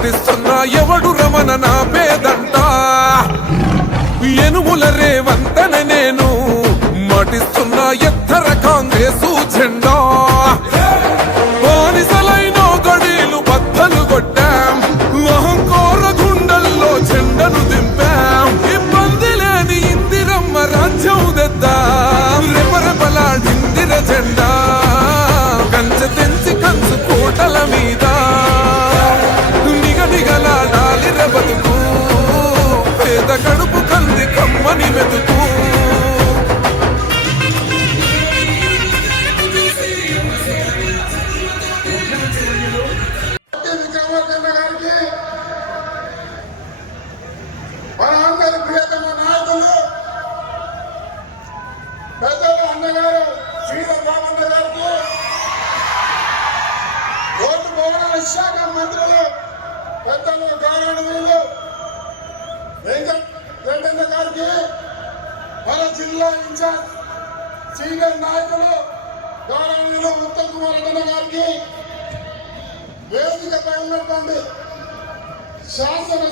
మాటిస్తున్నా ఎవడు రమణ నా పేదంట ఎనుముల రేవంతన నేను మాటిస్తున్నా ఎత్తర కాంగ్రెసు జెండా బానిసలైన గడీలు బద్దలు కొట్టాం అహంకార గుండెల్లో జెండను దింపాం ఇబ్బంది లేని ఇందిరమ్మ రాజ్యం తెద్దాం రెపరెపలాడిందిర జెండా కంచె తెంచి కంచు కోటల మీద నిగనిగలాడాలిర బతుకు పేద కడుపు కంది కమ్మని మెతుకు మనందరి ప్రియతమ నాయకులు పెద్దలు అన్నగారు శ్రీధర్ బాబు అన్న గారికి, రోడ్డు భవనాల శాఖ మంత్రులు పెద్దలు గౌరవనీయులు వెంకటరెడ్డి గారికి, మన జిల్లా ఇన్ఛార్జ్ సీనియర్ నాయకులు గౌరవనీయులు ఉత్తమ్ కుమార్ రెడ్డి గారికి, వేదికపై ఉన్నటువంటి శాసన